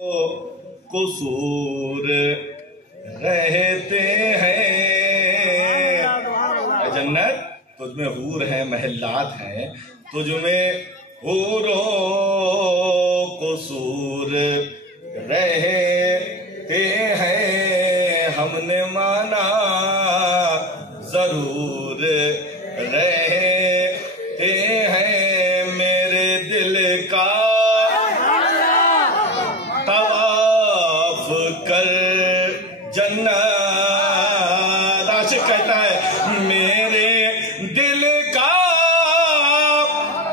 कसूर रहते हैं। जन्नत तुझ में हूर है, महलात हैं, तुझ में हूरो कसूर रहते हैं। हमने माना जरूर रहते हैं। मेरे दिल का तवाफ कर जन्नत, आशिक कहता है मेरे दिल का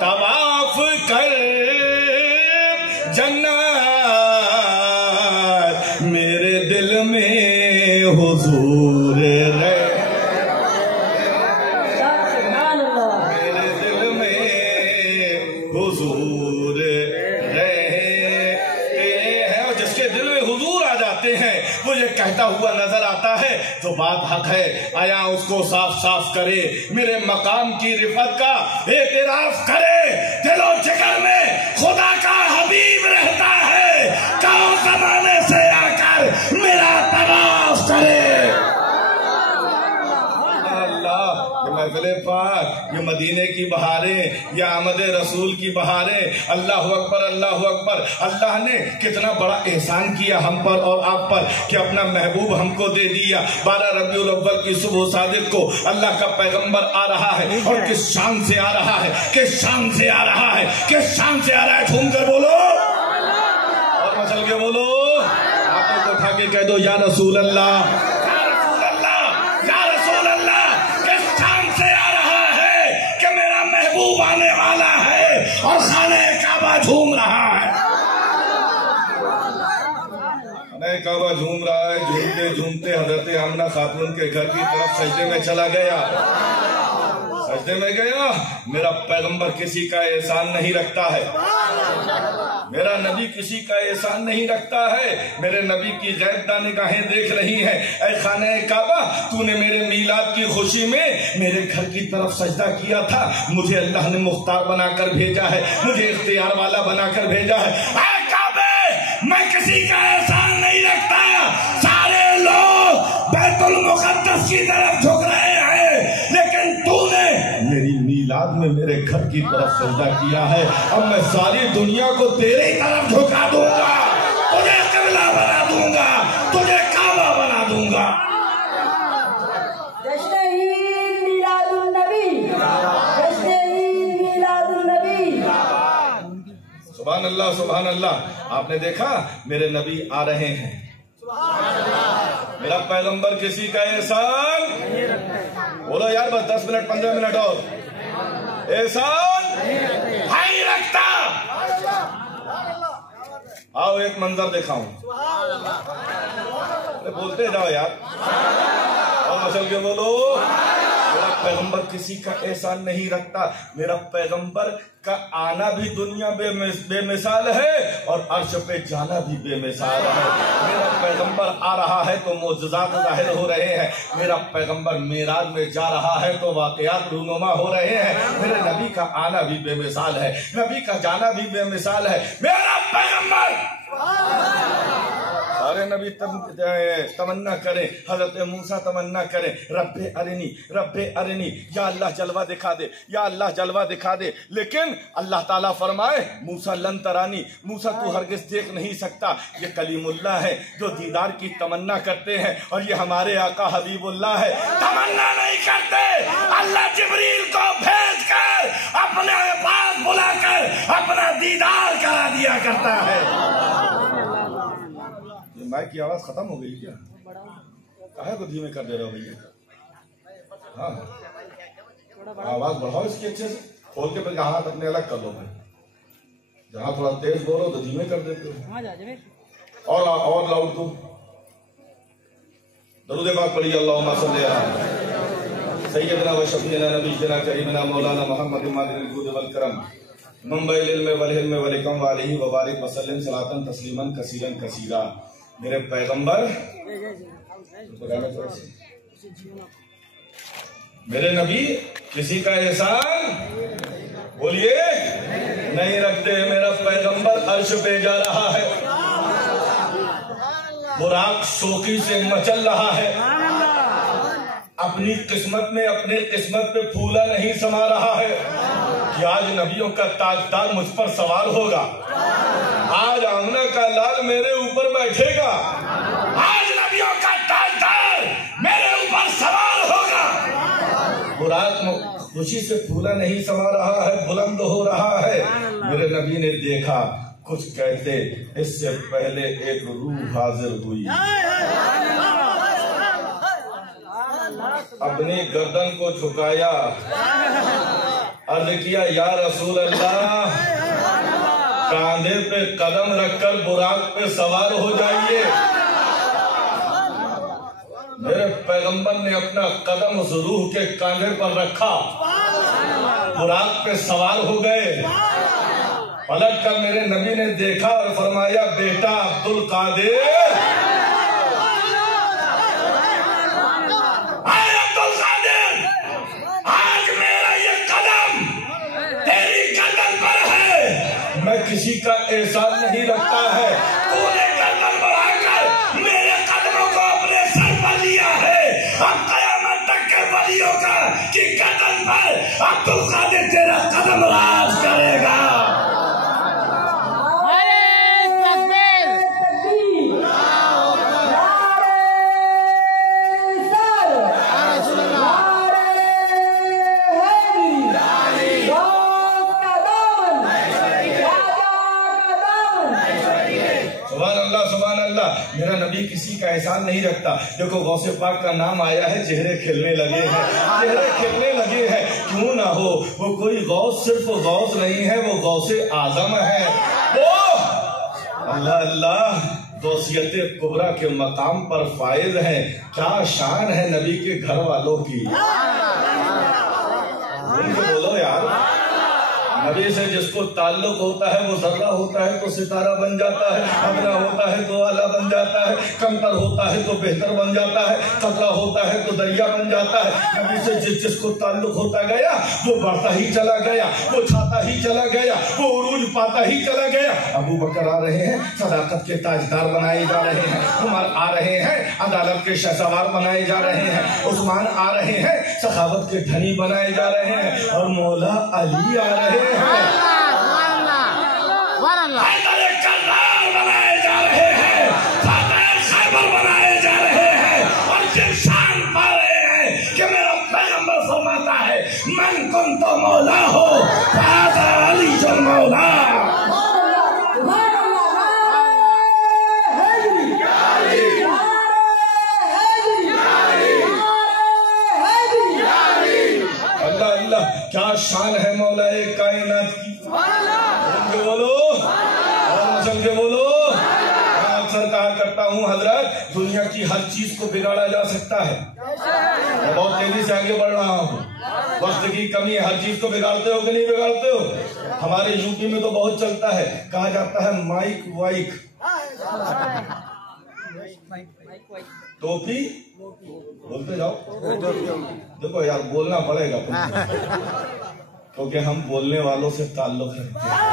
तवाफ कर जन्नत। मेरे दिल में हुजूर रहे, मेरे दिल में हुजूर रहते हैं। और जिसके दिल में हुजूर आ जाते हैं वो ये कहता हुआ नजर आता है, जो बात हक है आया उसको साफ साफ करे। मेरे मकाम की रिफत का एतराफ करे। दिलो जिगर में खुदा का हबीब रहता है, कौन जमाने से आकर मेरा तवाफ करे। महफिल पाक, ये मदीने की बहारें, ये आमद रसूल की बहारें। अल्लाह अकबर, अल्लाह अकबर। अल्लाह ने कितना बड़ा एहसान किया हम पर और आप पर कि अपना महबूब हमको दे दिया। 12 रबीउल अव्वल की सुबह सादिक को अल्लाह का पैगंबर आ रहा है, और किस शान से आ रहा है, किस शान से आ रहा है, किस शान से आ रहा है। झूम कर बोलो और मचल के बोलो। हाथों को उठा के कह दो या रसूल अल्लाह, आने वाला है और खाने काबा झूम रहा है। खाने काबा झूम रहा है। झूमते झूमते हजरत आमना खातून के घर की तरफ सजदे में चला गया, सजदे में गया। मेरा पैगंबर किसी का एहसान नहीं रखता है, मेरा नबी किसी का एहसान नहीं रखता है। मेरे नबी की गैब निगाहें देख रही हैं। ऐ खाने काबा, तूने मेरे मीलाद की खुशी में मेरे घर की तरफ सजदा किया था, मुझे अल्लाह ने मुख्तार बनाकर भेजा है, मुझे इख्तियार वाला बनाकर भेजा है। ऐ काबे, मैं किसी का एहसान नहीं रखता। सारे लोग बैतुल मुक़द्दस की तरफ झुक रहे हैं, लेकिन तूने मेरी मीलाद में मेरे घर की तरफ सजदा किया है। अब मैं सारी दुनिया को तेरी तरफ झुका दूंगा, तुझे क़िबला बना दूंगा, तुझे काबा बना दूंगा। जश्न ईद मिलादुन नबी, जश्न ईद मिलादुन नबी। सुभान अल्लाह, सुभान अल्लाह। आपने देखा मेरे नबी आ रहे हैं। मेरा पैगंबर किसी का एहसान, बोलो यार बस 10 मिनट 15 मिनट और, एहसान नहीं रखता। आओ एक मंजर दिखाऊं, बोलते जाओ यार और मसल के बोलो। मेरा पैगंबर किसी का एहसान नहीं रखता। मेरा पैगंबर का आना भी दुनिया बेमिसाल है और अर्श पे जाना भी बेमिसाल है। मेरा पैगंबर आ रहा है तो मोजज़ात ज़ाहिर हो रहे हैं। मेरा पैगंबर मेराज में जा रहा है तो वाक़यात रूनुमा हो रहे हैं। मेरे नबी का आना भी बेमिसाल है, नबी का जाना भी बेमिसाल है। मेरा पैगंबर, सारे नबी तमन्ना करें, हजरत मूसा तमन्ना करें, रब्बे अरिनी, रब्बे अरिनी, या अल्लाह जलवा दिखा दे, या अल्लाह जलवा दिखा दे। लेकिन अल्लाह ताला फरमाए मूसा लन तरानी, मूसा तू हरगिज देख नहीं सकता। ये कलीमुल्लाह है जो दीदार की तमन्ना करते हैं, और ये हमारे आका हबीबुल्लाह है, तमन्ना नहीं करते। अल्लाह जिब्रील को भेज कर अपने पास बुलाकर अपना दीदार करा दिया करता है। माइक की आवाज खत्म हो गई क्या? काहे को धीमे कर दे रहे हो भैया? हाँ, आवाज बढ़ाओ इसकी अच्छे से, खोल के फिर हाथ अपने अलग कर लो भाई। जहाँ थोड़ा तेज बोलो तो धीमे कर देते हो। और लाउड तुम दरूद पाक पढ़िए। अल्लाहुम्मा सल्ली अला सय्यदना व शफीना नबीना करीमना मौलाना मुहम्मद मादिल जुद वल करम मुंबई इल्म वल हिल्म वल इकम व अलैहि व बारिक व सल्लम सलातन तस्लीमन कसीरन कसीरा। मेरे पैगंबर, मेरे नबी किसी का एहसान बोलिए नहीं रखते। मेरा पैगंबर अर्श पे जा रहा है। बुराक शौकी से मचल रहा है, अपनी किस्मत में अपने किस्मत पे फूला नहीं समा रहा है कि आज नबियों का ताजदार मुझ पर सवार होगा, आज आमना का लाल मेरे ऊपर बैठेगा, आज नबियों का ताजदार मेरे ऊपर सवार होगा। बुराक खुशी से फूला नहीं समा रहा है, बुलंद हो रहा है। मेरे नबी ने देखा, कुछ कहते इससे पहले एक रूह हाजिर हुई, अपनी गर्दन को झुकाया, अर्ज किया या रसूल अल्लाह, कांधे पे कदम रखकर बुराक पे सवार हो जाइए। मेरे पैगंबर ने अपना कदम उस रूह के कांधे पर रखा, बुराक पे सवार हो गए। पलट कर मेरे नबी ने देखा और फरमाया, बेटा अब्दुल कादिर, अब्दुल कादिर, आज मेरा ये कदम तेरी गर्दन पर है, मैं किसी का एहसान नहीं रखता है, तूने गर्दन बढ़ाकर मेरे कदमों को अपने सर पर लिया है। अब कयामत तक के वलियों का कि गर्दन पर अब्दुल कादिर तेरा कदम राज करेगा। मेरा नबी किसी का एहसान नहीं रखता। देखो गौसे पाक का नाम आया है, चेहरे खिलने लगे हैं, चेहरे खिलने लगे हैं। क्यों ना हो, वो कोई गौस सिर्फ गौस नहीं है, वो गौसे आजम है। वो अल्लाह अल्लाह गौसियत कुबरा के मकाम पर फायज है। क्या शान है नबी के घर वालों की, बोलो यार। नबी से जिसको ताल्लुक होता है वो जर्रा होता है तो सितारा बन जाता है, अदना होता है तो आला बन जाता है, कमतर होता है तो बेहतर बन जाता है, कतरा होता है तो दरिया बन जाता है। नबी से जिसको ताल्लुक होता गया वो बढ़ता ही चला गया, वो छाता ही चला गया, वो उरूज पाता ही चला गया। अबू बकर आ रहे हैं, सदाकत के ताजदार बनाए जा रहे हैं। उमर आ रहे हैं, अदालत के शहसवार बनाए जा रहे हैं। उस्मान आ रहे हैं, सखावत के धनी बनाए जा रहे हैं। और मौला अली आ रहे हैं, बनाए जा रहे हैं, खैबर बनाए जा रहे हैं। और शान पा रहे हैं कि मेरा पैगंबर फरमाता है, मन कुन तो मौला हो, अली जो मौला। अल्लाह अल्लाह, क्या शान है मौला कायनात की। बोलो और मसल के बोलो। मैं अक्सर कहा करता हूँ हजरत, दुनिया की हर चीज को बिगाड़ा जा सकता है। मैं बहुत तेजी से आगे बढ़ रहा हूँ, वक्त की कमी है। हर चीज को बिगाड़ते हो कि नहीं बिगाड़ते हो? हमारे यूपी में तो बहुत चलता है, कहा जाता है माइक वाइक, टोपी बोलते जाओ। देखो यार, बोलना पड़ेगा क्योंकि हम बोलने वालों से ताल्लुक रखते हैं।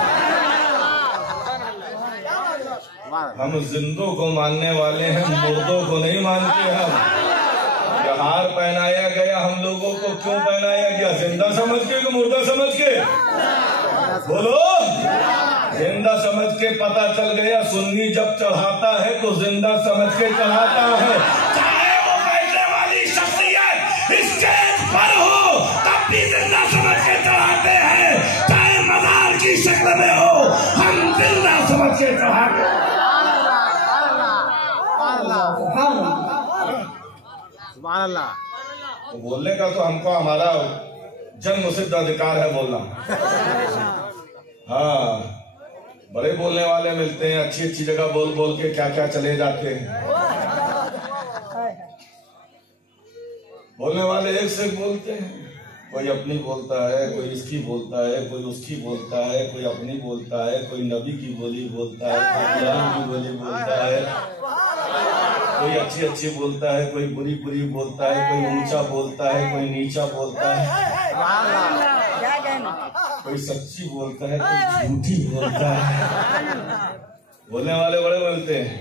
हम जिंदों को मानने वाले हैं, मुर्दों को नहीं मानते। हम हार पहनाया गया हम लोगों को, क्यों पहनाया गया? जिंदा समझ के कि मुर्दा समझ के? बोलो। जिंदा समझ के पता चल गया, सुन्नी जब चढ़ाता है तो जिंदा समझ के चढ़ाता है। चाहे वो बैठने वाली शख्सियत स्टेज पर हो तब भी जिंदा समझ के चढ़ाते हैं, चाहे मजार की शक्ल में हो हम जिंदा समझ के चढ़ाते हैं। तो बोलने का तो हमको हमारा जन्म सिद्ध अधिकार है बोलना। हाँ, बड़े बोलने वाले मिलते हैं, अच्छी अच्छी जगह बोल बोल के क्या क्या चले जाते हैं। बोलने वाले एक से बोलते हैं, कोई अपनी बोलता है, कोई इसकी बोलता है, कोई उसकी बोलता है, कोई अपनी बोलता है, कोई नबी की बोली बोलता है, कोई कुरान की बोली बोलता है, कोई अच्छी अच्छी बोलता है, कोई बुरी बुरी बोलता है, कोई ऊंचा बोलता है, कोई नीचा बोलता है, कोई सच्ची बोलता है, कोई झूठी बोलता है। बोलने वाले बड़े बोलते हैं।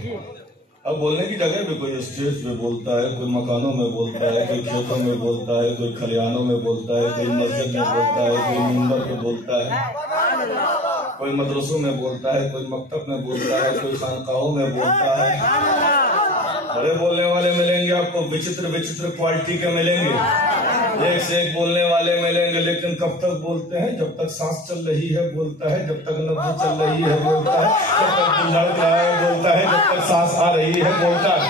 अब बोलने की जगह भी कोई स्टेज पे बोलता है, कोई मकानों में बोलता है, कोई खेतों में बोलता है, कोई खलिहानों में बोलता है, कोई मस्जिद में बोलता है, कोई मिंबर पे बोलता है, कोई मदरसों में बोलता है, कोई मकतब में बोलता है, कोई खानकाहों में बोलता है। बड़े बोलने वाले मिलेंगे आपको, विचित्र विचित्र क्वालिटी के मिलेंगे, एक से एक बोलने वाले मिलेंगे, लेकिन कब तक बोलते हैं? जब तक सांस चल रही है बोलता है, जब तक नब्ज चल रही है बोलता है, जब तक दिल धड़क रहा है बोलता है, जब तक सांस आ रही है बोलता है,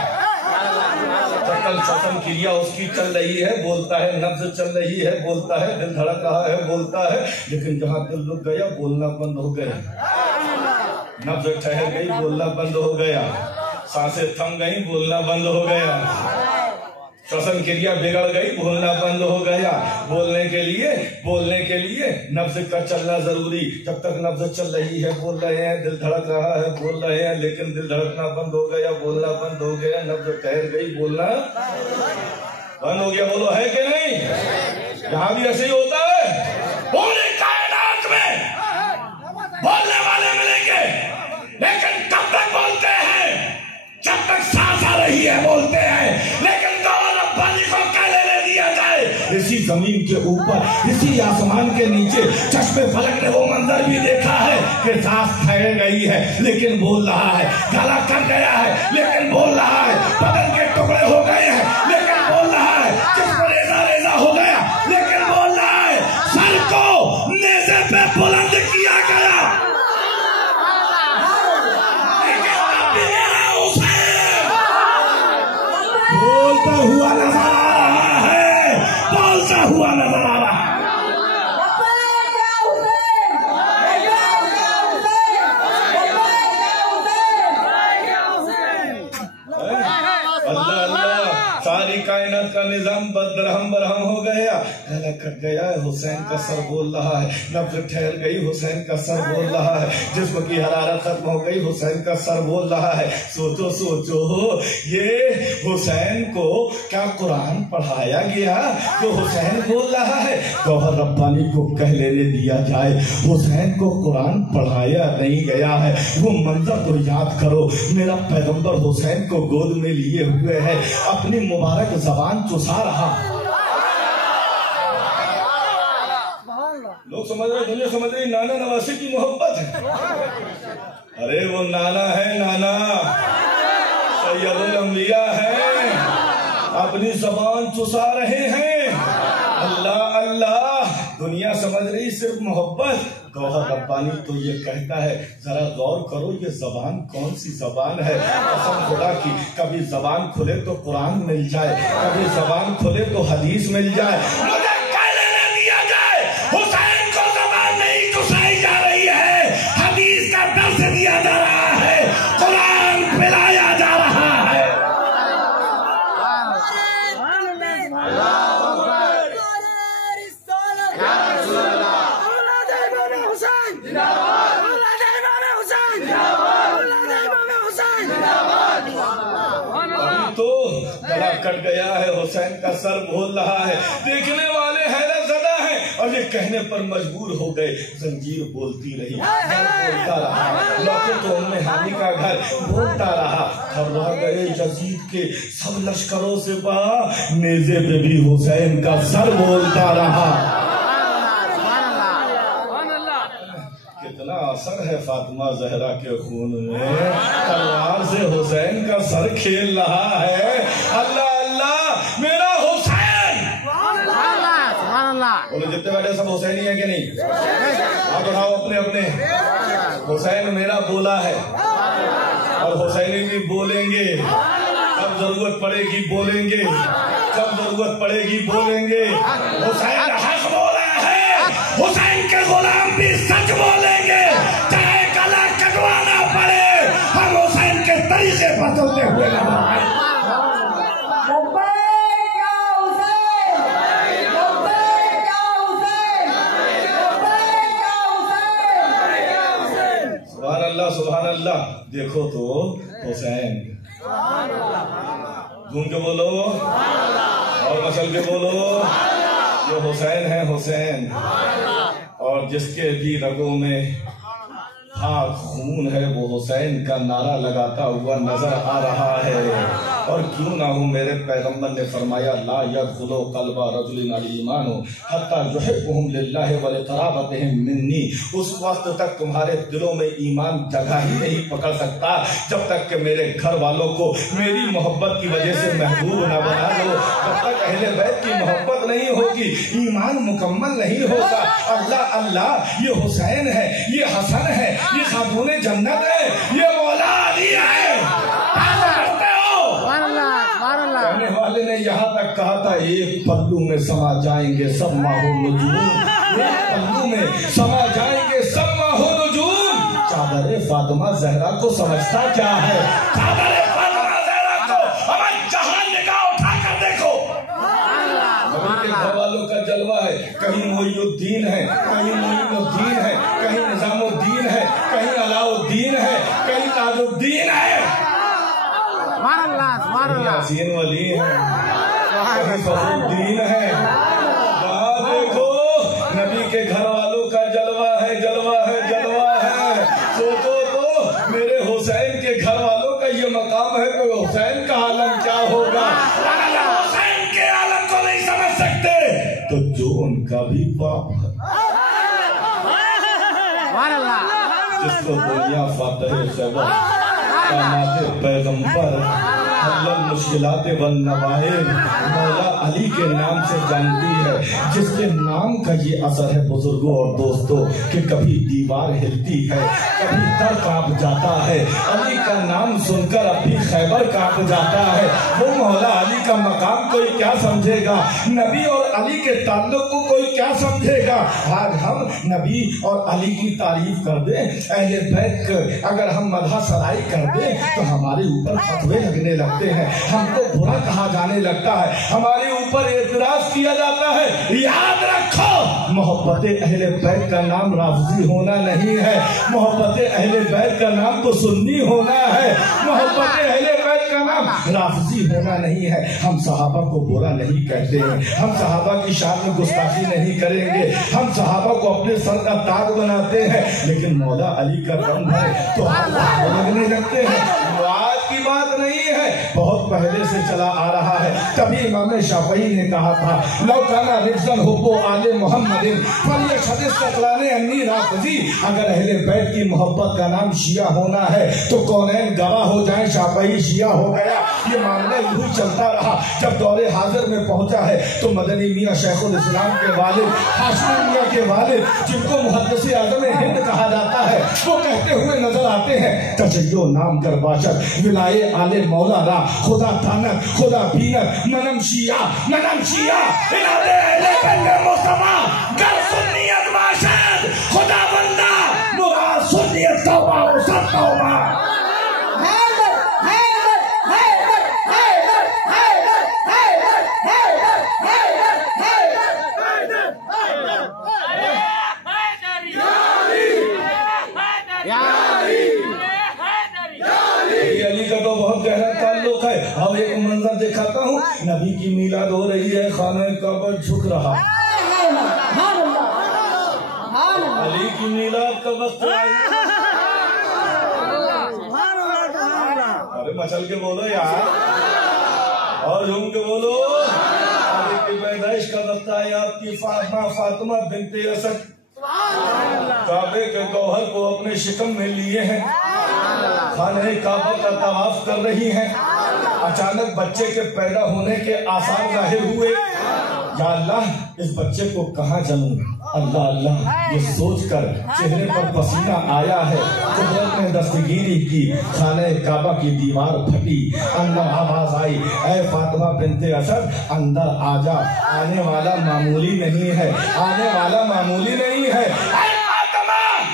जब तक श्वसन क्रिया उसकी चल रही है बोलता है, नब्ज चल रही है बोलता है, दिल धड़क रहा है बोलता है। लेकिन जहाँ दिल रुक गया बोलना बंद हो गया, नब्ज ठहर गई बोलना बंद हो गया, सांसें थम गई बोलना बंद हो गया, श्वसन क्रिया बिगड़ गई बोलना बंद हो गया। बोलने के लिए नब्ज का चलना जरूरी। जब तक नब्ज चल रही है बोल रहे हैं, दिल धड़क रहा है बोल रहे हैं, लेकिन दिल धड़कना बंद हो गया, बोलना बंद हो गया, नब्ज ठहर गई बोलना बंद हो गया। बोलो है कि नहीं? यहाँ भी ऐसे ही होता है। पूरी कायनात में बोलने वाले मिलेंगे, लेकिन कब तक बोलते हैं? जब तक सांस आ रही है बोलते हैं, लेकिन रब्बानी को क्या लेने दिया जाए? इसी जमीन के ऊपर, इसी आसमान के नीचे चश्मे फलक ने वो मंजर भी देखा है कि सांस ठहर गई है लेकिन बोल रहा है, गला कट गया है लेकिन बोल रहा है, बदन के टुकड़े हो गए हैं लेकिन बोल रहा है, जिसको रेजा रेजा हो गया लेकिन बोल रहा है, सर को नेज़े पे बुलंद किया गया, बोलता हुआ नजर आ रहा है, बोलता हुआ नजर आ रहा है। सारी कायनात का निजाम बदरहम बरहम हो गया, गला कट गया है, हुसैन का सर बोल रहा है, नब्ज ठहर गई, हुसैन का सर बोल रहा है, जिस्म की हरारत खत्म हो गई, हुसैन का सर बोल रहा है। सोचो सोचो, ये हुसैन को क्या कुरान पढ़ाया गया तो हुसैन बोल रहा है? गौहर रब्बानी को कह लेने दिया जाए, हुसैन को कुरान पढ़ाया नहीं गया है। वो मंजर तो याद करो, मेरा पैगंबर हुसैन को गोद में लिए हुए है, अपनी मुबारक जबान चुसा रहा। लोग समझ रहे, दुनिया समझ रही नाना नवासी की मोहब्बत है। अरे वो नाना है, नाना सैयदुल अंबिया है, अपनी जबान चुसा रहे हैं। अल्लाह अल्लाह, दुनिया समझ रही सिर्फ मोहब्बत। गौहर रब्बानी तो ये कहता है, जरा गौर करो ये जबान कौन सी जबान है। कसम खुदा की, कभी जबान खुले तो कुरान मिल जाए, कभी जबान खुले तो हदीस मिल जाए। मुझे क्या लेने दिया जाए? हुसैन को जबान नहीं चुसाई जा रही है, हदीस का दर्स दिया जा रहा है, कुरान पिलाया जा रहा है। तो गला कट गया है, हुसैन का सर बोल रहा है, देखने वाले हैरत ज़दा हैं और ये कहने पर मजबूर हो गए। जंजीर बोलती रही, बोलता रहा, लौटे तो उम्मे हानी का घर बोलता रहा, घबरा गए यजीद के सब लश्करों से बाहर, नेज़े पे भी हुसैन का सर बोलता रहा। कितना असर है फातिमा जहरा के खून में, तलवार से हुसैन का सर खेल रहा है। अल्लाह अल्लाह, मेरा हुसैन। बोलो जितने बैठे सब हुसैन ही है कि नहीं? आप उठाओ अपने अपने। हुसैन मेरा बोला है और हुसैनी भी बोलेंगे, जब जरूरत पड़ेगी बोलेंगे, जब जरूरत पड़ेगी बोलेंगे। हुसैन हक बोला है, हुसैन के गुलाम भी सच बोलेंगे, चाहे गला कटवाना पड़े, हम हुसैन के तरीके पर चलते हुए नजर आए। सुभान अल्लाह सुभान अल्लाह। देखो तो हुसैन, घूम के बोलो और मचल के बोलो, ये हुसैन है हुसैन। और जिसके भी रगों में हाँ खून है वो हुसैन का नारा लगाता हुआ नजर आ रहा है। और क्यों ना हो, मेरे पैगंबर ने फरमाया ला यदखुलु क़ल्बा रजुलिन अल ईमान हत्ता युहिब्बुहुम लिल्लाहि व लिक़राबतिहिम मिन्नी। उस वक्त तक तुम्हारे दिलों में ईमान जगह ही नहीं पकड़ सकता जब तक कि मेरे घर वालों को मेरी मोहब्बत की वजह से महबूब न बना लो। जब तक अहले बैत की मोहब्बत नहीं होगी ईमान मुकम्मल नहीं होगा। अल्लाह अल्लाह, ये हुसैन है, ये हसन है, ये खातूने जन्नत है, ये मौला अली है। कहने वाले ने यहाँ तक कहा था एक पल्लू में समा जाएंगे सब माहो नजूम, एक पल्लू में समा जाएंगे सब माहो नजूम। चादर फातिमा जहरा को समझता क्या है? चादर फातिमा जहरा को हमारे जहां निगाह उठा कर देखो। नबी के घर वालों का जलवा है, कहीं मोइनुद्दीन है, कहीं मोइनुद्दीन है, कहीं निजामुद्दीन है, कहीं अलाउद्दीन है, कहीं ताजुद्दीन है, यासीन वली है, कहीं फखरुद्दीन है। देखो नबी के घर वालों का जलवा है, जलवा है, जलवा है। सोचो तो मेरे हुसैन के घर वालों का ये मकाम है कि हुसैन का आलम क्या होगा। अगर हुसैन के आलम को नहीं समझ सकते तो जो उनका भी बाप है, जिसको दुनिया फातह खैबर पैगंबर मुश्किलात वन नवाइब मौला अली के नाम से जानती है, जिसके नाम का ये असर है बुजुर्गों और दोस्तों कि कभी दीवार हिलती है, कभी दर कांप जाता है। अली का नाम सुनकर अब भी खैबर कांप जाता है। वो मौला अली का मकाम कोई क्या समझेगा, नबी और अली के ताल्लुक को कोई क्या समझेगा। आज हम नबी और अली की तारीफ कर दें, अहले बैत अगर हम मदह सराई कर दें तो हमारे ऊपर फतवे लगने लगते हैं, हमको बुरा कहा जाने लगता है, हमारे ऊपर एतराज किया जाता है। याद रखो मोहब्बत अहले बैत का नाम राफ़ज़ी होना नहीं है, मोहब्बत अहले बैत का नाम तो सुन्नी होना है, मोहब्बत अहले बैत का नाम राफ़ज़ी होना नहीं है। हम सहाबा को बुरा नहीं कहते हैं, हम सहाबा की शान में गुस्ताखी नहीं करेंगे, हम सहाबा को अपने सर का ताज बनाते हैं, लेकिन मौला अली का दम है तो लगने लगते हैं। आज की बात नहीं है, बहुत पहले से चला आ रहा है। तभी इमाम शाफई ने कहा था लौकाना रिफ्जन हुब्बु आले मुहम्मदिन फलियशदिस्तलाने अन्नी राफ़ज़ी। अगर अहले बैत की मोहब्बत का नाम शिया होना है तो कौनैन गवाह हो जाए शाफई शिया हो गया। ये मामला यूं चलता रहा। जब दौरे हाजिर में पहुंचा है तो मदनी मियाँ शेखुल इस्लाम के वालिद हाशमी मियाँ के वालिद, जिनको मुहद्दिस आज़म हिंद कहा जाता है, वो कहते हुए नजर आते हैं तशय्यो नाम कर बाशद विलाये आले मौलाना खुदा तानत खुदा बीनत मनम शिया इनादे अहले बैत मुस्तफा गर सुन्नियत बाशद खुदा बंदा मुराद सुन्नियत तौबा व सब तौबा। अब एक मंजर दिखाता हूँ, नबी की मीलाद हो रही है, खाना काबा झुक रहा, अली की मीलाद का वक्त अरे मचल के बोलो यार और झूम के बोलो। अली की पैदाइश का वक्त है, आपकी फातिमा बिनते असद काबे के गौहर को अपने शिकम में लिए हैं, खाने काबा का तवाफ कर रही हैं। अचानक बच्चे के पैदा होने के आसार जाहिर हुए। या अल्लाह इस बच्चे को कहाँ जन्मूं, अल्लाह अल्लाह ये सोचकर चेहरे पर पसीना आया है। कुदरत ने दस्तगीरी की, खाने काबा की दीवार फटी, अंदर आवाज आई ऐ फातिमा बिनते असद अंदर आजा, आने वाला मामूली नहीं है, आने वाला मामूली नहीं है।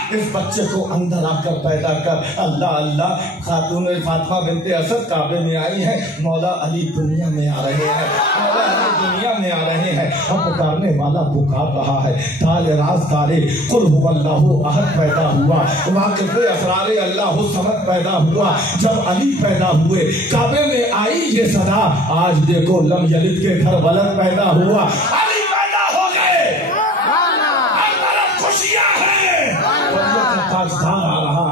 इस बच्चे को अंदर आकर पैदा कर। अल्लाह अल्लाह खातून फातिमा बिनते असद काबे में आई है, मौला अली दुनिया में आ रहे हैं, मौला अली दुनिया में आ रहे हैं। अब पुकारने वाला पुकार रहा है, ताले राज तारे कुल हुवल्लाहु अहद पैदा हुआ, वाक़िफ़े असरारे अल्लाहु समद पैदा हुआ। जब अली पैदा हुए काबे में आई ये सदा, आज देखो लम यलिद के घर वलद पैदा हुआ। अली पैदा हो गए, हर तरफ खुशियां हैं, ताजदार आ रहा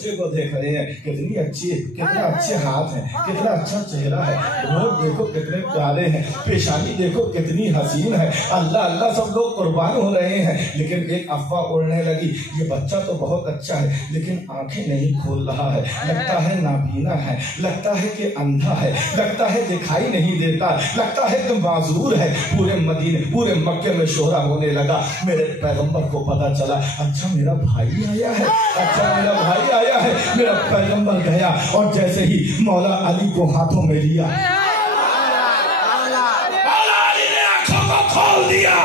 बच्चे को देख रहे हैं, कितनी अच्छी, कितना अच्छे हाथ है, कितना अच्छा चेहरा है, होंठ देखो कितने प्यारे हैं, पेशानी देखो कितनी हसीन है, अल्लाह अल्लाह सब लोग कुर्बान हो रहे हैं। लेकिन एक अफवाह उड़ने लगी, ये बच्चा तो बहुत अच्छा है लेकिन आंखें नहीं खोल रहा है, लगता है नाबीना है, लगता है कि अंधा है, लगता है दिखाई नहीं देता, लगता है कि माजूर है। पूरे मदीने, पूरे मक्के में शोहरा होने लगा। मेरे पैगंबर को पता चला, अच्छा मेरा भाई आया है, अच्छा मेरा भाई आया है। मेरा पैगंबर गया और जैसे ही मौला अली को हाथों में लिया, मौला अली ने आंखों को खोल दिया।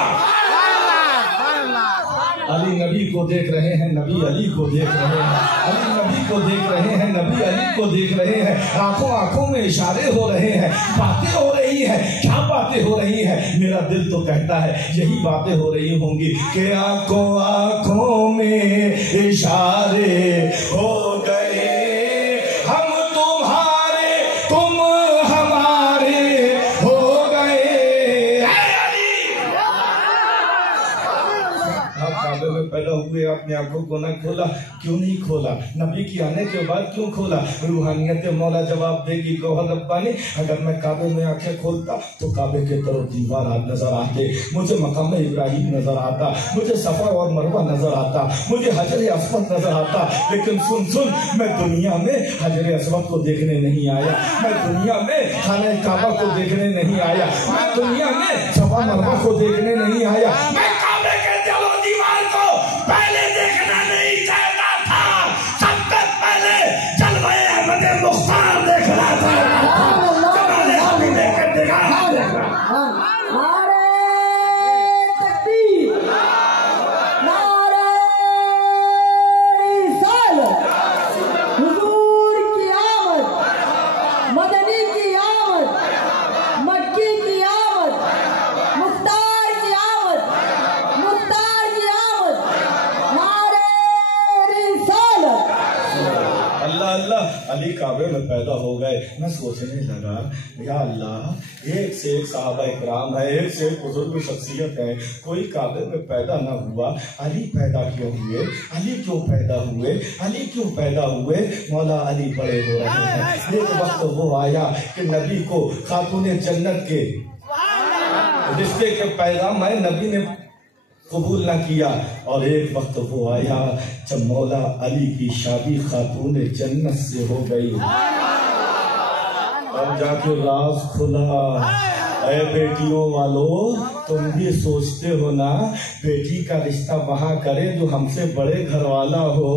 अली नबी को देख रहे हैं, नबी अली को देख रहे हैं, अली नबी को देख रहे हैं, नबी अली को देख रहे हैं। आंखों आंखों में इशारे हो रहे हैं, बातें हो रही हैं। क्या बातें हो रही हैं? मेरा दिल तो कहता है यही बातें हो रही होंगी कि आंखों आंखों में इशारे हो गए, हम तुम्हारे तुम हमारे हो गए। काबे में पैदा हुए, अपने आंखों को ना खोला, क्यों नहीं खोला? नबी की आने के बाद क्यों खोला? रूहानियत मौला जवाब देगी गौहर रब्बानी, अगर मैं काबे में आंखें खोलता तो काबे के तरफ दीवार नजर आते, मुझे मकाम इब्राहिम नजर आता, मुझे सफा और मरवा नजर आता, मुझे हजर अस्वद नजर आता। लेकिन सुन सुन, मैं दुनिया में हजर अस्वद को देखने नहीं आया, मैं दुनिया में खाना काबा को देखने नहीं आया, मैं दुनिया में सफा मरवा को देखने नहीं आया, मैं काबे के दीवार को पहले देखना नहीं चाहता था, सबसे पहले जलवे अहमद मुख्तार देखना था। जमाने अभी लेकर देखा। नारे तकबीर, नारे रिसालत, हुजूर की आमद, मदनी की आमद, मक्की की आमद, मुख्तार की आमद, मुख्तार की आमद, नारे रिसालत। अल्लाह अल्लाह, अली काबे में पैदा हो गए। मैं सोचने लगा, या अल्लाह, एक से एक साहबा इकराम है, एक से एक बुजुर्ग शख्सियत है, कोई काबे में पैदा न हुआ, अली पैदा क्यों हुए? अली क्यों पैदा हुए? अली क्यों पैदा हुए? मौला अली बड़े हो रहे हैं। एक वक्त वो आया कि नबी को खातूने जन्नत के रिश्ते के पैगाम है, नबी ने कबूल न किया। और एक वक्त वो आया जब मौला अली की शादी खातूने जन्नत से हो गई और जाके राज खुला। अरे बेटियों वालों, तुम भी सोचते हो ना बेटी का रिश्ता वहां करे जो हमसे बड़े घर वाला हो।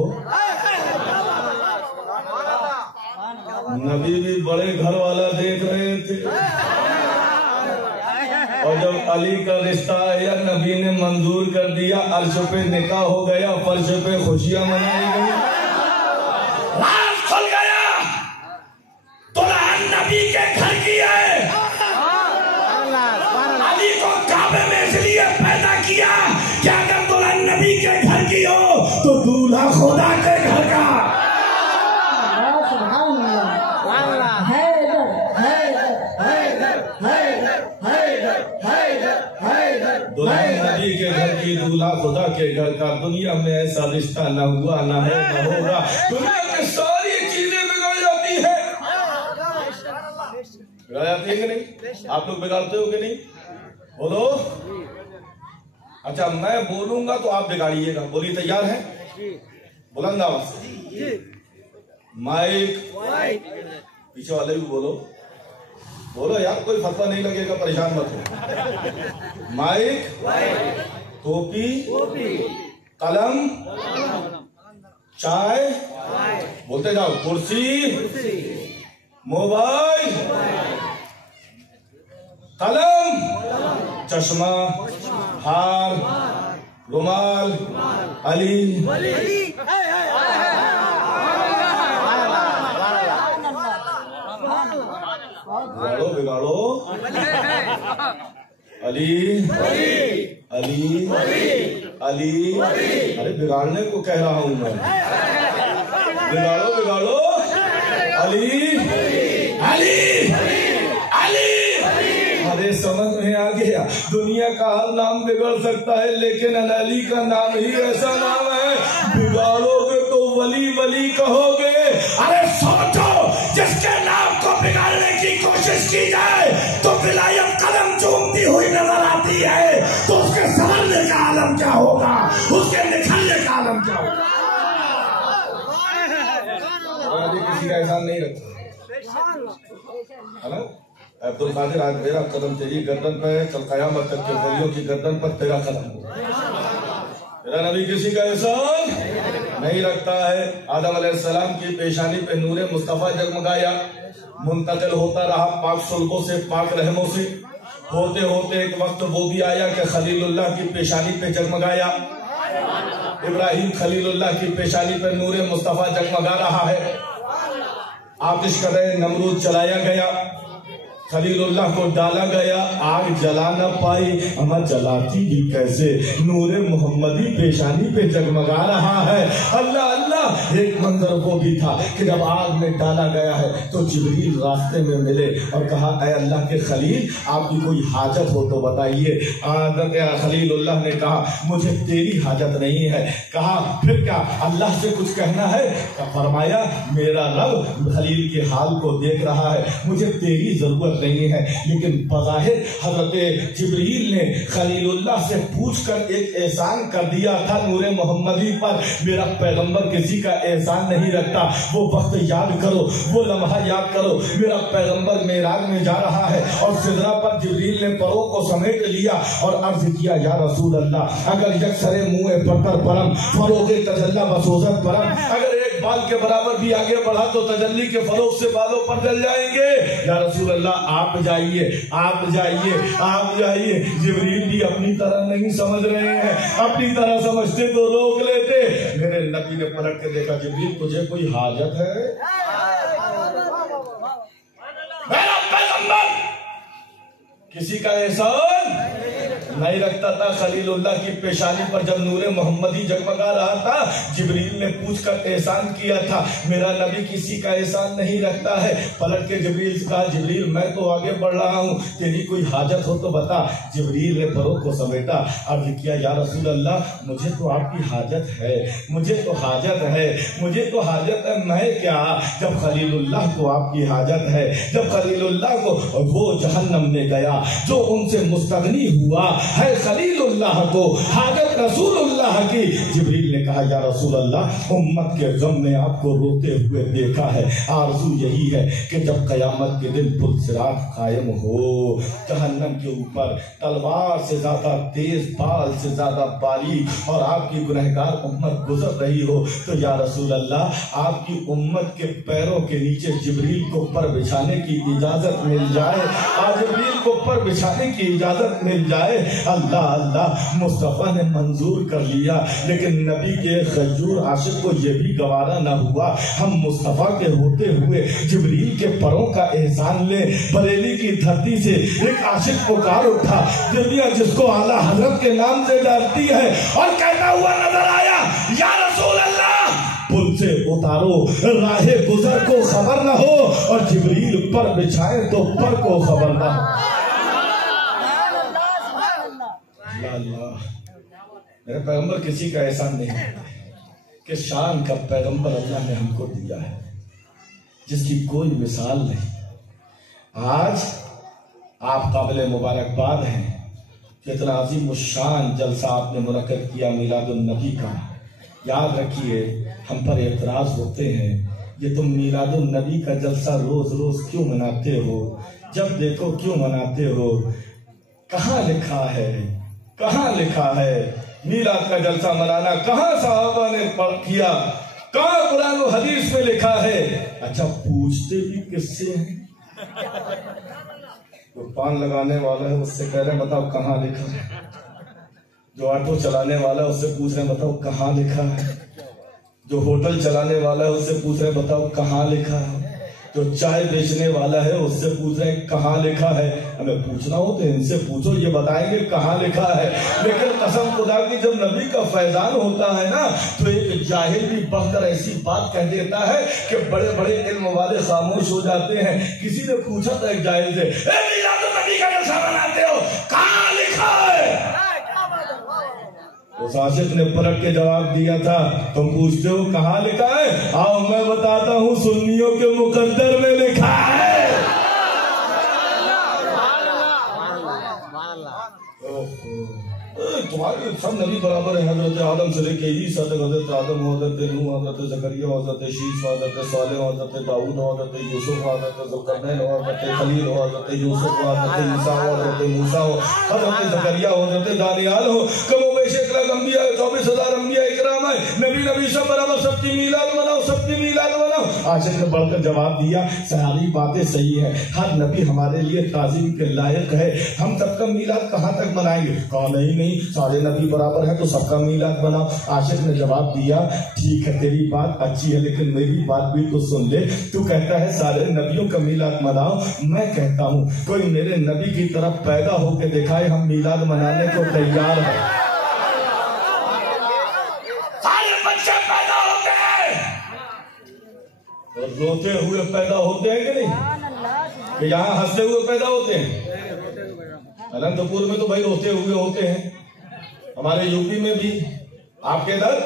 नबी भी बड़े घर वाला देख रहे थे और जब अली का रिश्ता आया, नबी ने मंजूर कर दिया, अर्श पे निकाह हो गया, फर्श पे खुशियां मनाई गई, राज खुल गया। दुल्हन नबी के घर की है। अली को काबे में इसलिए पैदा किया कि अगर दुल्हन नबी के घर की हो तो दूल्हा खुदा के घर का। दुल्हन नबी के घर की, दूल्हा खुदा के घर का। दुनिया में ऐसा रिश्ता न हुआ, न है, न होगा। दुनिया में सारी चीजें बिगड़ जाती है। बिगड़ जाती है कि नहीं? आप लोग बिगाड़ते हो कि नहीं? बोलो। अच्छा, मैं बोलूंगा तो आप बिगाड़िएगा। बोलिए, तैयार है? बुलंद आवाज से। माइक पीछे वाले भी बोलो, बोलो यार, कोई फतवा नहीं लगेगा, परेशान मत हो। माइक, टोपी, कलम, चाय, बोलते जाओ, कुर्सी, मोबाइल, कलम, चश्मा, हार, रुमाल, अली। बिगाड़ो बिगाड़ो, अली अली अली। अरे बिगाड़ने को कह रहा हूं मैं। बिगाड़ो बिगाड़ो, अली अली अली। अरे समझ में आ गया, दुनिया का हर नाम बिगड़ सकता है लेकिन अली का नाम ही ऐसा नाम है, बिगाड़ोगे तो वली वली कहोगे। अरे सोचो, जिसके नाम को बिगाड़ने की कोशिश की जाए तो विलायत कदम चूमती हुई नजर आती है, तो उसके संभलने का आलम क्या होगा, उसके निखरने का आलम क्या होगा। किसी का एहसान नहीं रखता है ना। अब्दुल कादिर, आज मेरा कदम तेरी गर्दन पे है, कल कयामत तक के वलियों की गर्दन पर तेरा कदम होगा। मेरा नबी किसी का एहसान नहीं रखता है। आदम अलैहिस्सलाम की पेशानी पे नूरे मुस्तफा जगमगाया, मुंतकिल होता रहा पाक सुल्बों से, पाक रहमों से। होते होते एक वक्त वो भी आया कि खलीलुल्लाह की पेशानी पे जगमगाया। इब्राहिम खलीलुल्लाह की पेशानी पे नूरे मुस्तफा जगमगा रहा है। आतिश करे नमरूद चलाया गया, खलीलुल्लाह को डाला गया, आग जला न पाई, अमा जलाती भी कैसे, नूरे मोहम्मदी पेशानी पे जगमगा रहा है। अल्लाह अल्लाह। एक मंजर वो भी था कि जब आग में डाला गया है तो जिब्रील रास्ते में मिले और कहा, ऐ अल्लाह के खलील, आपकी कोई हाजत हो तो बताइए। खलीलुल्लाह ने कहा, मुझे तेरी हाजत नहीं है। कहा, फिर क्या अल्लाह से कुछ कहना है? फरमाया, मेरा रब खलील के हाल को देख रहा है, मुझे तेरी जरूरत नहीं है। लेकिन बज़ाहिर हजरत जिब्रील ने खलीलुल्लाह से पूछकर एक एहसान कर दिया था नूरे मोहम्मदी पर। मेरा पैगंबर किसी का एहसान नहीं रखता। वो वक्त याद करो, वो लम्हा याद करो। मेरा पैगंबर मेराज में जा रहा है और सिदरा पर जिब्रील ने परों को समेट लिया और अर्ज किया, या रसूल अल्लाह, अगर यकसरे मुँह पत्थर परम फरोगे तजल्ला बसोजत परम, अगर एक बाल के बराबर भी आगे बढ़ा तो तजल्ली के फरोग से बालों पर जल जाएंगे। या रसूल अल्लाह, आप जाइए, आप जाइए, आप जाइए। जिब्रील भी अपनी तरह नहीं समझ रहे हैं, अपनी तरह समझते तो रोक लेते। मेरे नबी ने पलट के देखा, जिब्रील तुझे कोई हाजत है? मेरा पैगंबर किसी का एहसान नहीं रखता था। खलीलुल्लाह की पेशानी पर जब नूरे मोहम्मदी जगमगा रहा था, जिब्रील ने पूछकर एहसान किया था। मेरा नबी किसी का एहसान नहीं रखता है। पलट के जिब्रील से कहा, जिब्रील मैं तो आगे बढ़ रहा हूँ, तेरी कोई हाजत हो तो बता। जिब्रील ने परों को समेटा, अर्ज किया, या रसूल अल्लाह, मुझे तो आपकी हाजत है, मुझे तो हाजत है, मुझे तो हाजत है। मैं क्या, जब खलीलुल्लाह को आपकी हाजत है, जब खलीलुल्लाह को वो जहन्नम में गया जो उनसे मुस्तगनी हुआ है, खलीलुल्लाह को हाजत रसूलुल्लाह की। जिब्रील ने कहा, या रसूल अल्लाह, उम्मत के गम में आपको रोते हुए देखा है। आरज़ू यही है कि जब कयामत के दिन पुलसिरात कायम हो, जहन्नम के ऊपर तलवार से ज्यादा तेज, बाल से ज्यादा बारीक और आपकी गुनहगार उम्मत गुजर रही हो, तो या रसूल अल्लाह, आपकी उम्मत के पैरों के नीचे जिब्रील को पर बिछाने की इजाजत मिल जाए, और जिब्रील को पर बिछाने की इजाजत मिल जाए। अल्लाह अल्लाह, मुस्तफा ने मंजूर कर लिया। लेकिन नबी के खजूर आशिक को यह भी गवारा न हुआ, हम मुस्तफा के होते हुए जिब्रील के परों का एहसान ले। बरेली की धरती से एक आशिक पुकार उठा, दुनिया जिसको आला हजरत के नाम से जानती है, और कहता हुआ नजर आया, या रसूल अल्लाह, पुल से उतारो, राहे गुजर को खबर न हो, और जिब्रील पर बिछाए तो पर को खबर न हो। मेरे पैगंबर किसी का एहसान नहीं करते कि शान का पैगंबर अल्लाह ने हमको दिया है, जिसकी कोई मिसाल नहीं। आज आप काबिल मुबारकबाद हैं, कितना अजीम शान जलसा आपने मुनक्कद किया मीलादुन नबी का। याद रखिए, हम पर एतराज होते हैं, ये तुम मीलादुन नबी का जलसा रोज रोज क्यों मनाते हो, जब देखो क्यों मनाते हो? कहाँ लिखा है, कहाँ लिखा है मीलाद का जलसा मनाना? कहाँ साहबा ने किया? कहाँ कुरान और हदीस में लिखा है? अच्छा, पूछते भी किससे हैं? तो पान लगाने वाला है उससे कह रहे बताओ कहाँ लिखा है, जो ऑटो चलाने वाला है उससे पूछ रहे बताओ कहाँ लिखा है, जो होटल चलाने वाला है उससे पूछ रहे बताओ कहाँ लिखा है, जो चाय बेचने वाला है उससे पूछ रहे कहाँ लिखा है। हमें पूछना हो तो इनसे पूछो, ये बताएंगे कहाँ लिखा है। लेकिन कसम खुदा की जब नबी का फैजान होता है ना, तो एक जाहिल भी बढ़कर ऐसी बात कह देता है कि बड़े बड़े इल्म वाले खामोश हो जाते हैं। किसी ने पूछा था एक जाहिल से, नबी का जलसा मनाते हो, कहाँ लिखा है? उस आशिक ने पलट के जवाब दिया था, तुम पूछते हो कहाँ लिखा है? आओ मैं बताता हूँ, सुन्नियों के मुकद्दर में लिखा है। तुम्हारे सब नबी बराबर है। हजरत आदम से लेके ईसा तक, हजरत आदम, हजरत नूह, हजरत जकरिया, हजरत शीश, हजरत सालेह, हजरत दाऊद, हजरत यूसुफ, हजरत जुल्करनैन, हजरत खलील, हजरत यूसुफ, हजरत ईसा, हजरत मूसा हो, हजरत जकरिया हो, हजरत दानियाल हो, कमो बेश इकराम अंबिया 24,000 अंबिया इकराम है, नबी सब बराबर, सबकी मीलाद मनाओ, सबकी मीलाद मनाओ। आशिक ने बढ़कर जवाब दिया, सारी बातें सही है, हर नबी हमारे लिए ताज़ीम के लायक है, हम सबका मीलाद कहाँ तक मनाएंगे? कहा नहीं, सारे नबी बराबर है तो सबका मीलाद बनाओ। आशिक ने जवाब दिया, ठीक है तेरी बात अच्छी है, लेकिन मेरी बात भी तो सुन ले। तू कहता है सारे नबियों का मीलाद मनाओ, मैं कहता हूँ कोई मेरे नबी की तरफ पैदा होकर दिखाए, हम मीलाद मनाने को तैयार है। सारे बच्चे पैदा होते हैं और रोते हुए पैदा होते हैं कि नहीं? कि यहाँ हंसते हुए पैदा होते हैं? अनंतपुर में तो भाई रोते हुए होते हैं, हमारे यूपी में भी, आपके इधर?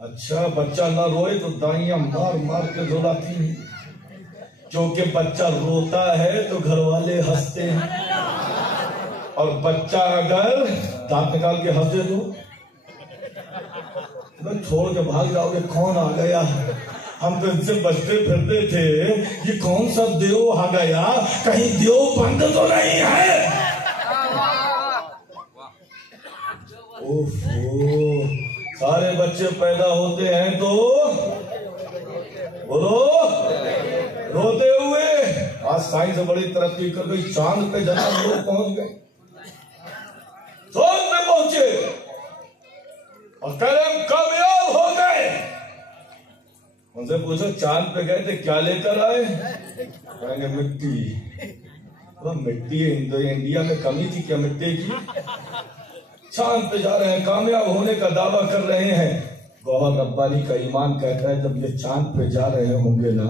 अच्छा, बच्चा ना रोए तो दाइयां मार मार के रुलाती हैं, क्योंकि बच्चा रोता है तो घर वाले हंसते हैं, और बच्चा अगर दांत निकाल के हंस दे तो छोड़ के भाग जाओगे, कौन आ गया? हम तो इनसे बचते फिरते थे, ये कौन सा देव आ गया, कहीं देव बंद तो नहीं है? ओहो, सारे बच्चे पैदा होते हैं तो बोलो रोते हुए। आज साइंस बड़ी तरक्की कर गई, चांद पे जनाब लोग पहुंच गए, चांद पे पहुंचे और करें कामयाब हो गए। उनसे पूछो चांद पे गए थे क्या लेकर आए? कहेंगे मिट्टी। मिट्टी इंडिया में कमी थी क्या मिट्टी की? चांद पे जा रहे हैं, कामयाब होने का दावा कर रहे हैं। गौहर रब्बानी का ईमान कहता है जब ये चांद पे जा रहे होंगे ना,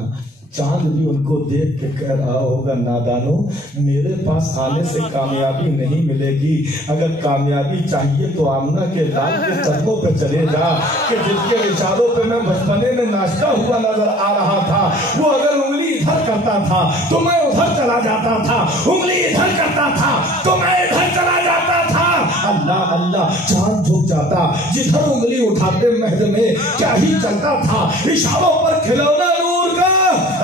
चांद भी उनको देख के कह रहा होगा, नादानो मेरे पास आने से कामयाबी नहीं मिलेगी, अगर कामयाबी चाहिए तो आमना के लाल के कदमों पे चले जा, कि जिसके इशारों पे मैं बचपने में नाचता हुआ नजर आ रहा था, वो अगर उंगली इधर करता था तो मैं उधर चला जाता था, उंगली इधर करता था तो मैं इधर चला जाता था। अल्लाह अल्लाह, चांद झुक जाता, जिधर उंगली उठाते महज में क्या ही चलता था, इशारों पर खिलौना नूर का।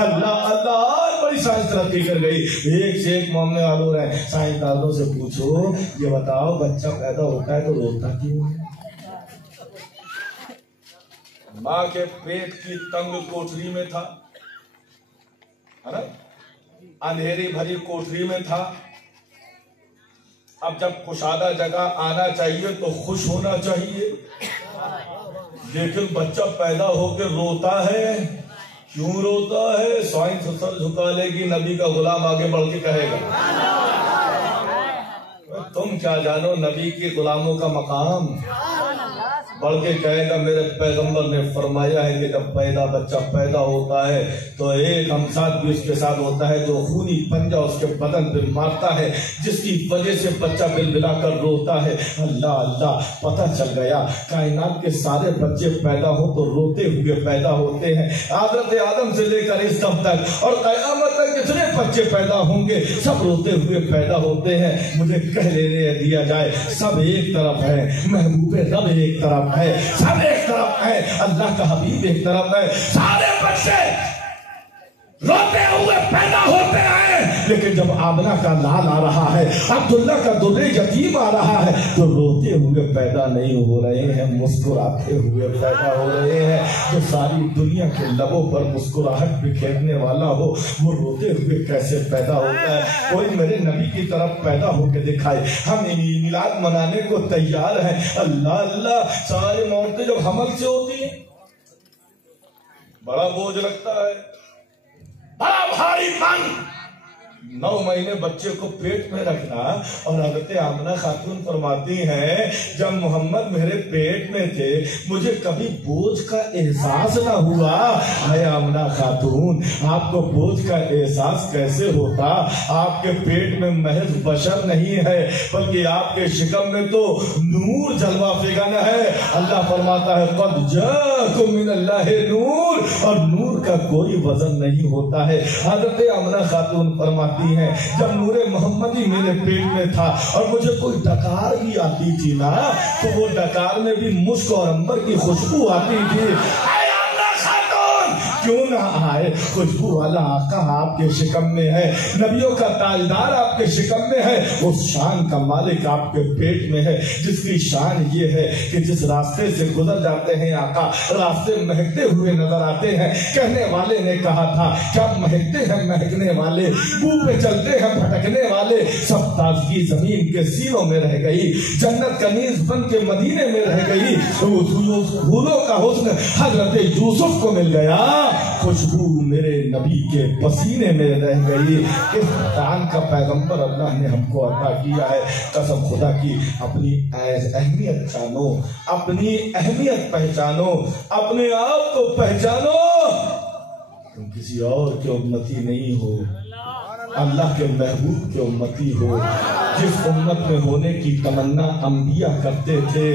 अल्लाह अल्लाह, बड़ी साइंस तरक्की कर गई, एक से एक मामले आलू रहे। साइंसदानों से पूछो, ये बताओ बच्चा पैदा होता है तो रोता क्यों है? माँ के पेट की तंग कोठरी में था, है ना, अंधेरी भरी कोठरी में था। अब जब कुशादा जगह आना चाहिए तो खुश होना चाहिए, लेकिन बच्चा पैदा होकर रोता है। क्यों रोता है? साइंस सर झुका लेगी, नबी का गुलाम आगे बढ़ के कहेगा। तुम क्या जानो नबी के गुलामों का मकाम? बढ़ के कहेगा मेरे पैगंबर ने फरमाया है कि जब बच्चा पैदा होता है तो एक हमसाद भी उसके साथ होता है जो खूनी पंजा उसके बदन पे मारता है, जिसकी वजह से बच्चा बिलबिला कर रोता है। अल्लाह अल्लाह, पता चल गया कायनात के सारे बच्चे पैदा हो तो रोते हुए पैदा होते हैं। हज़रत आदम से लेकर इस दम तक और क़यामत तक जितने बच्चे पैदा होंगे सब रोते हुए पैदा होते हैं। मुझे कह लेने दिया जाए, सब एक तरफ है, महबूबे रब एक तरफ है, सब एक तरफ है, अल्लाह का हबीब एक तरफ है। सारे बच्चे रोते हुए पैदा होते हैं, लेकिन जब आमना का लाल आ रहा है, अब्दुल्ला का दुर्रे यतीम आ रहा है, तो रोते हुए पैदा नहीं हो रहे हैं, मुस्कुराते हुए पैदा हो रहे हैं। जो सारी दुनिया के लबों पर मुस्कुराहट बिखेरने वाला हो, वो रोते हुए कैसे पैदा होता है? कोई मेरे नबी की तरफ पैदा होकर दिखाए, हम मिलाद मनाने को तैयार हैं। अल्लाह अल्लाह, सारी औरतें जब हमल से होती हैं बड़ा बोझ लगता है, बड़ा भारी मन, 9 महीने बच्चे को पेट में रखना। और हज़रत आमना खातून फरमाती हैं जब मोहम्मद मेरे पेट में थे मुझे कभी बोझ का एहसास ना हुआ। है आमना खातून आपको बोझ का एहसास कैसे होता? आपके पेट में महज बशर नहीं है बल्कि आपके शिकम में तो नूर जलवा फेगाना है। अल्लाह फरमाता है क़द जाकुम मिनल्लाहि नूर, और नूर का कोई वजन नहीं होता है। हज़रत आमना खातून फरमाती हैं जब नूरे मोहम्मदी मेरे पेट में था और मुझे कोई डकार भी आती थी ना तो वो डकार में भी मुश्क और अंबर की खुशबू आती थी। क्यों ना आए, खुशबू वाला आका आपके शिकम में है, नबियों का ताजदार आपके शिकम में है, उस शान का मालिक आपके पेट में है जिसकी शान ये है कि जिस रास्ते से गुजर जाते हैं आका रास्ते महकते हुए नजर आते हैं। कहने वाले ने कहा था क्या महकते हैं महकने वाले, मुंह पे चलते हैं भटकने वाले, सब ताजगी जमीन के सीनों में रह गई, जन्नत कनीज बन के मदीने में रह गई, फूलों का हुस्न हजरत यूसुफ को मिल गया, खुशबू मेरे नबी के पसीने में रह गई। इस दान का पैगंबर अल्लाह ने हमको अता किया है। कसम खुदा की अपनी अहमियत जानो, अपनी अहमियत पहचानो, अपने आप को पहचानो। तुम किसी और के उम्मती नहीं हो, अल्लाह के महबूब के उम्मती हो। जिस उम्मत में होने की तमन्ना अंबिया करते थे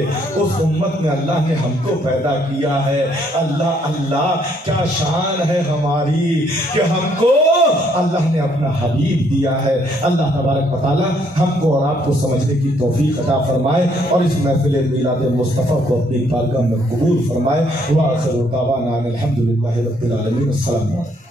उस उम्मत में अल्लाह ने हमको पैदा किया है। अल्लाह अल्लाह क्या शान है हमारी कि हमको अल्लाह ने अपना हबीब दिया है। अल्लाह तबारक व तआला हमको और आपको समझने की तौफीक अता फरमाए और इस महफिल मिलाद मुस्तफ़ा को अपनी बारगाह में कबूल फरमाए। व आखिर दावाना अनिल हम्दुलिल्लाहि रब्बिल आलमीन। अस्सलामु अलैकुम।